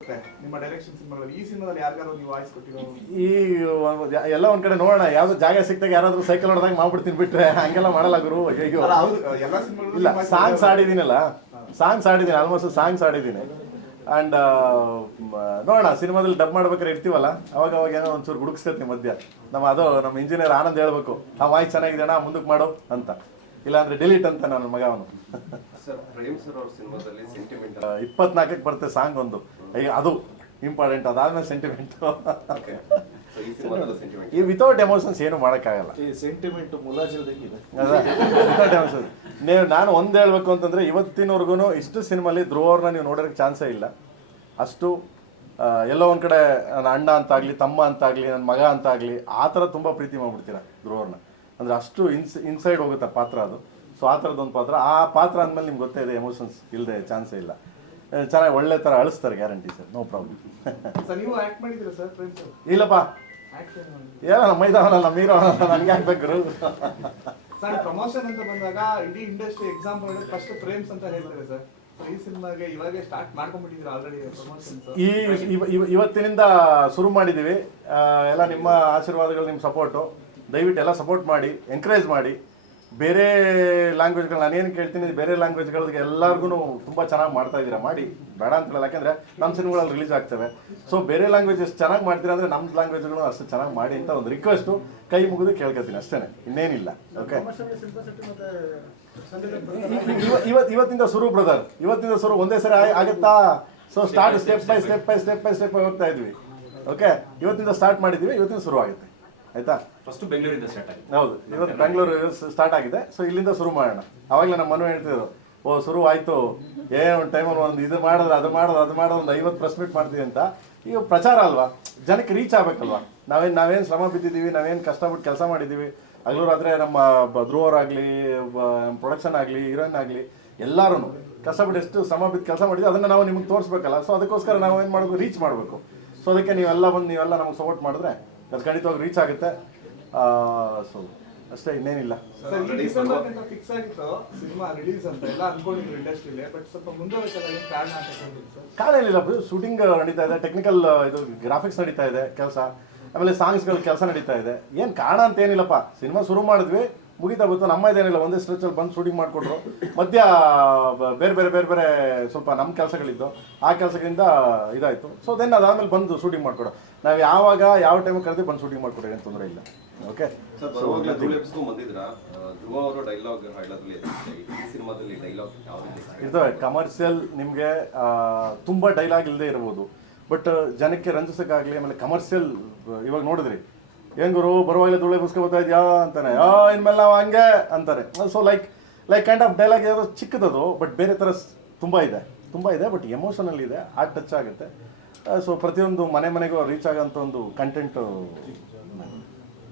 ನಿಮ್ಮ ಡೈರೆಕ್ಷನ್ ಸಿನಿಮಾಗಳಲ್ಲಿ ಈ ಸಿನಿಮಾದಲ್ಲಿ ಯಾರಿಗಾರು ನೀವು ವಾಯ್ಸ್ ಕೊಟ್ಟಿರೋ ಈ ಎಲ್ಲ ಒಂದ್ ಕಡೆ ನೋಡೋಣ ಯಾವ್ದು ಜಾಗ ಸಿಕ್ತಾಗ ಯಾರಾದ್ರೂ ಸೈಕಲ್ ಹೊಡೆದಾಗ ಮಾಡ್ಬಿಡ್ತೀನಿ ಬಿಟ್ರೆ ಹಂಗೆಲ್ಲ ಮಾಡಲ್ಲ ಗುರು. ಅಯ್ಯೋ ಎಲ್ಲ ಸಿನಿಮಾಗಳು ಇಲ್ಲ, ಸಾಂಗ್ಸ್ ಆಡಿದ್ದೀನಲ್ಲ, ಸಾಂಗ್ಸ್ ಆಡಿದ್ದೀನಿ, ಆಲ್ಮೋಸ್ಟ್ ಸಾಂಗ್ಸ್ ಆಡಿದ್ದೀನಿ. ಆ್ಯಂಡ್ ನೋಡೋಣ, ಸಿನಿಮಾದಲ್ಲಿ ಡಬ್ ಮಾಡ್ಬೇಕಾದ್ರೆ ಇರ್ತೀವಲ್ಲ, ಅವಾಗ ಅವಾಗ ಏನೋ ಒಂಚೂರು ಹುಡುಕ್ಸ್ಕೊತೀನಿ ಮಧ್ಯ. ನಮ್ಮ ಇಂಜಿನಿಯರ್ ಆನಂದ್ ಹೇಳ್ಬೇಕು, ಆ ವಾಯ್ಸ್ ಚೆನ್ನಾಗಿದೆ ಅಣ್ಣ ಮುಂದಕ್ಕೆ ಮಾಡು ಅಂತ, ಇಲ್ಲಾಂದ್ರೆ ಡಿಲೀಟ್ ಅಂತ ನನ್ನ ಮಗ ಅವನು. 24ಕ್ಕೆ ಬರುತ್ತೆ ಸಾಂಗ್ ಒಂದು, ಅದು ಇಂಪಾರ್ಟೆಂಟ್. ಅದಾದ್ಮೇಲೆ ಸೆಂಟಿಮೆಂಟ್. ಈ ವಿತೌಟ್ ಎಮೋಷನ್ಸ್ ಏನು ಮಾಡೋಕ್ಕಾಗಲ್ಲ. ಸೆಂಟಿಮೆಂಟ್ ಮುಲಾಜಿಲ್ದಂಗಿದೆ ವಿತೌಟ್ ಎಮೋಷನ್ಸ್. ನಾನು ಒಂದು ಹೇಳ್ಬೇಕು ಅಂತಂದರೆ, ಇವತ್ತಿನವರೆಗೂ ಇಷ್ಟು ಸಿನಿಮಾಲಿ ಧ್ರುವವ್ರನ್ನ ನೀವು ನೋಡೋಕ್ಕೆ ಚಾನ್ಸೇ ಇಲ್ಲ. ಅಷ್ಟು ಎಲ್ಲೋ ಒಂದು ಕಡೆ ನನ್ನ ಅಣ್ಣ ಅಂತಾಗಲಿ, ತಮ್ಮ ಅಂತಾಗಲಿ, ನನ್ನ ಮಗ ಅಂತಾಗಲಿ, ಆ ಥರ ತುಂಬ ಪ್ರೀತಿ ಮಾಡ್ಬಿಡ್ತೀರ ಧ್ರುವವ್ರನ್ನ. ಅಂದರೆ ಅಷ್ಟು ಇನ್ಸೈಡ್ ಹೋಗುತ್ತೆ ಪಾತ್ರ ಅದು. ಸೊ ಆ ಥರದ್ದೊಂದು ಪಾತ್ರ, ಆ ಪಾತ್ರ ಅಂದಮೇಲೆ ನಿಮ್ಗೆ ಗೊತ್ತೇ ಇದೆ, ಎಮೋಷನ್ಸ್ ಇಲ್ಲದೆ ಚಾನ್ಸೇ ಇಲ್ಲ. ಚೆನ್ನಾಗಿ ಒಳ್ಳೆ ಥರ ಅಳಿಸ್ತಾರೆ, ಗ್ಯಾರಂಟಿ ಸರ್, ನೋ ಪ್ರಾಬ್ಲಮ್. ನೀವು ಆಕ್ಟ್ ಮಾಡಿದ್ದೀರಾ ಸರ್ ಫ್ರೆಂಡ್ಸ್? ಇಲ್ಲಪ್ಪ, ಏನೋ ನಮ್ಮ ಮೈದಾನ ನಮ್ಮ ಹೀರೋ ನನಗೆ ಹಾಕ್ಬೇಕು. ಸರ್ ಪ್ರಮೋಷನ್ ಅಂತ ಬಂದಾಗ ಇಡೀ ಇಂಡಸ್ಟ್ರಿ ಎಕ್ಸಾಂಪಲ್ ಫಸ್ಟ್ ಫ್ರೇಮ್ಸ್ ಅಂತ ಹೇಳ್ತಾರೆ ಸರ್. ಈ ಸಿನಿಮಾಗೆ ಇವಾಗೆ ಸ್ಟಾರ್ಟ್ ಮಾಡ್ಕೊಂಡ್ಬಿಟ್ಟಿದ್ದೀರಾ ಆಲ್ರೆಡಿ ಪ್ರಮೋಷನ್ಸ್? ಇವತ್ತಿನಿಂದ ಶುರು ಮಾಡಿದ್ದೀವಿ. ಎಲ್ಲ ನಿಮ್ಮ ಆಶೀರ್ವಾದಗಳು, ನಿಮ್ಮ ಸಪೋರ್ಟು, ದಯವಿಟ್ಟು ಎಲ್ಲ ಸಪೋರ್ಟ್ ಮಾಡಿ, ಎಂಕರೇಜ್ ಮಾಡಿ. ಬೇರೆ ಲ್ಯಾಂಗ್ವೇಜ್ಗಳು ನಾನೇನು ಕೇಳ್ತೀನಿ, ಬೇರೆ ಲ್ಯಾಂಗ್ವೇಜ್ಗಳಿಗೆ ಎಲ್ಲರಿಗೂ ತುಂಬ ಚೆನ್ನಾಗಿ ಮಾಡ್ತಾ ಇದ್ದೀರಾ, ಮಾಡಿ, ಬೇಡ ಅಂತಲ್ಲ. ಯಾಕೆಂದರೆ ನಮ್ಮ ಸಿನಿಮಾಗಳಲ್ಲಿ ರಿಲೀಸ್ ಆಗ್ತವೆ. ಸೊ ಬೇರೆ ಲ್ಯಾಂಗ್ವೇಜ್ ಎಷ್ಟು ಚೆನ್ನಾಗಿ ಮಾಡ್ತೀರಾ ಅಂದರೆ ನಮ್ಮ ಲ್ಯಾಂಗ್ವೇಜ್ಗಳು ಅಷ್ಟು ಚೆನ್ನಾಗಿ ಮಾಡಿ ಅಂತ ಒಂದು ರಿಕ್ವೆಸ್ಟು ಕೈ ಮುಗಿದು ಕೇಳ್ಕೊತೀನಿ, ಅಷ್ಟೇ, ಇನ್ನೇನಿಲ್ಲ. ಓಕೆ, ಇವತ್ತಿಂದ ಶುರು ಬ್ರದರ್, ಇವತ್ತಿಂದ ಶುರು. ಒಂದೇ ಸರಿ ಆಗುತ್ತಾ? So start step by step ಹೋಗ್ತಾ ಇದ್ವಿ. ಓಕೆ, ಇವತ್ತಿಂದ ಸ್ಟಾರ್ಟ್ ಮಾಡಿದ್ದೀವಿ, ಇವತ್ತಿಂದ ಶುರು ಆಗುತ್ತೆ, ಆಯ್ತಾ? ಫಸ್ಟ್ ಬೆಂಗಳೂರಿಂದ ಸ್ಟಾರ್ಟ್ ಆಗಿದೆ. ಹೌದು, ಇವತ್ತು ಬೆಂಗಳೂರು ಸ್ಟಾರ್ಟ್ ಆಗಿದೆ. ಸೊ ಇಲ್ಲಿಂದ ಶುರು ಮಾಡೋಣ. ಅವಾಗಲೇ ನಮ್ಮ ಮನು ಹೇಳ್ತಿದ್ರು, ಓ ಶುರು ಆಯಿತು, ಒಂದು ಟೈಮಲ್ಲಿ ಒಂದು ಇದು ಮಾಡಿದ್ರೆ ಅದು ಮಾಡೋದು ಒಂದು 50 ಪ್ರೆಸ್ ಮೀಟ್ ಮಾಡ್ತೀವಿ ಅಂತ. ಈಗ ಪ್ರಚಾರ ಅಲ್ವಾ, ಜನಕ್ಕೆ ರೀಚ್ ಆಗಬೇಕಲ್ವಾ. ನಾವೇನು ಶ್ರಮ ಬಿದ್ದಿದ್ದೀವಿ, ನಾವೇನು ಕಷ್ಟಪಟ್ಟು ಕೆಲಸ ಮಾಡಿದ್ದೀವಿ ಹಗಲು ರಾತ್ರಿ. ನಮ್ಮ ಧ್ರುವರಾಗಲಿ, ಪ್ರೊಡಕ್ಷನ್ ಆಗಲಿ, ಹೀರೋಯಿನ್ ಆಗಲಿ, ಎಲ್ಲರೂ ಕಷ್ಟಪಟ್ಟು ಎಷ್ಟು ಶ್ರಮ ಬಿದ್ದು ಕೆಲಸ ಮಾಡಿದ್ವಿ, ಅದನ್ನು ನಾವು ನಿಮಗೆ ತೋರಿಸ್ಬೇಕಲ್ಲ. ಸೊ ಅದಕ್ಕೋಸ್ಕರ ನಾವು ಏನು ಮಾಡಬೇಕು, ರೀಚ್ ಮಾಡಬೇಕು. ಸೊ ಅದಕ್ಕೆ ನೀವೆಲ್ಲ ನಮಗೆ ಸಪೋರ್ಟ್ ಮಾಡಿದ್ರೆ ಅದು ಖಂಡಿತವಾಗಿ ರೀಚ್ ಆಗುತ್ತೆ. ಸೊ ಅಷ್ಟೇ, ಇನ್ನೇನಿಲ್ಲ. ಫಿಕ್ಸ್ ಆಗಿತ್ತು ಸಿನಿಮಾ ರಿಲೀಸ್ ಅಂತ ಎಲ್ಲ ಅನ್ಕೊಂಡಿದ್ರು ಇಂಡಸ್ಟ್ರಿಲಿ, ಬಟ್ ಸ್ವಲ್ಪ ಮುಂದೆ ಹೋಯ್ತಲ್ಲ, ಕಾರಣ ಅಂತ? ಕಾರಣ ಏನಿಲ್ಲ, ಶೂಟಿಂಗ್ ನಡೀತಾ ಇದೆ, ಟೆಕ್ನಿಕಲ್ ಇದು ಗ್ರಾಫಿಕ್ಸ್ ನಡೀತಾ ಇದೆ ಕೆಲಸ, ಆಮೇಲೆ ಸಾಂಗ್ಸ್ಗಳ ಕೆಲಸ ನಡೀತಾ ಇದೆ. ಏನು ಕಾರಣ ಅಂತ ಏನಿಲ್ಲಪ್ಪ, ಸಿನಿಮಾ ಶುರು ಮಾಡಿದ್ವಿ, ಮುಗಿತಾ ಬಂತು. ನಮ್ಮ ಇದೇನಿಲ್ಲ, ಒಂದೇ ಸ್ಟ್ರೆಚಲ್ಲಿ ಬಂದು ಶೂಟಿಂಗ್ ಮಾಡಿಕೊಟ್ರು. ಮಧ್ಯ ಬೇರೆ ಸ್ವಲ್ಪ ನಮ್ಮ ಕೆಲಸಗಳಿದ್ದು, ಆ ಕೆಲಸದಿಂದ ಇದಾಯಿತು. ಸೊ ದೆನ್ ಅದಾದಮೇಲೆ ಬಂದು ಶೂಟಿಂಗ್ ಮಾಡಿಕೊಡೋ. ನಾವು ಯಾವ ಟೈಮಿಗೆ ಕರೆದು ಬಂದು ಶೂಟಿಂಗ್ ಮಾಡಿಕೊಡೋ, ಏನು ತೊಂದರೆ ಇಲ್ಲ. ಓಕೆ, ಇರ್ತವೆ ಕಮರ್ಷಿಯಲ್. ನಿಮಗೆ ತುಂಬ ಡೈಲಾಗ್ ಇಲ್ಲದೆ ಇರ್ಬೋದು, ಬಟ್ ಜನಕ್ಕೆ ರಂಜಿಸೋಕ್ಕಾಗಲಿ. ಆಮೇಲೆ ಕಮರ್ಷಿಯಲ್ ಇವಾಗ ನೋಡಿದ್ರಿ, ಹೆಂಗ್ ಗುರು ಬರುವಾಗಲೇ ಧೂಳೆ ಬುಸ್ಕೊಳ್ತಾ ಇದೆಯಾ ಅಂತಾನೆ, ಇನ್ಮೇಲೆ ನಾವು ಹಂಗೆ ಅಂತಾರೆ. So like kind of dialogue ಯಾರೋ ಚಿಕ್ಕದದು, ಬಟ್ ಬೇರೆ ಥರ ತುಂಬ ಇದೆ, ಬಟ್ ಎಮೋಷನಲ್ ಇದೆ, ಆ ಟಚ್ ಆಗುತ್ತೆ. ಸೊ ಪ್ರತಿಯೊಂದು ಮನೆಗೂ ರೀಚ್ ಆಗೋಂಥ ಒಂದು ಕಂಟೆಂಟು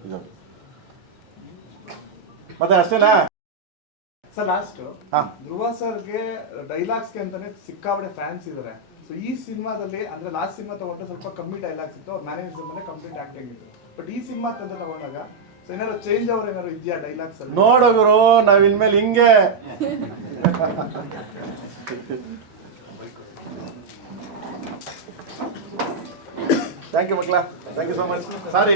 ಇದು. ಮತ್ತೆ ಅಷ್ಟೇನಾ ಸರ್? ಲಾಸ್ಟ್ ಧ್ರುವ ಸರ್ಗೆ ಡೈಲಾಗ್ಸ್ಗೆ ಅಂತಾನೆ ಸಿಕ್ಕಾಬಡೆ ಫ್ಯಾನ್ಸ್ ಇದ್ದಾರೆ. ಸೊ ಈ ಸಿನಿಮಾದಲ್ಲಿ ಅಂದ್ರೆ ಲಾಸ್ಟ್ ಸಿನಿಮಾ ತಗೊಂಡ್ರೆ ಸ್ವಲ್ಪ ಕಮ್ಮಿ ಡೈಲಾಗ್ಸ್ ಇತ್ತು, ಅವ್ರ ಮ್ಯಾನೇಜರ್ ಕಂಪ್ಲೀಟ್ ಆಕ್ಟಿಂಗ್ ಇತ್ತು. ಬಟ್ ಈ ಸಿನಿಮಾ ಅಂತ ತಗೊಂಡಾಗ ಸೊ ಏನಾದ್ರು ಚೇಂಜ್ ಏನಾದ್ರು ಇದೆಯಾ ಡೈಲಾಗ್ಸ್ ಅಲ್ಲಿ? ನೋಡೋರು ನಾವ್ ಇನ್ಮೇಲೆ ಹಿಂಗೆ ಥ್ಯಾಂಕ್ ಯು ಮಕ್ಳ, thank you so much. Sorry.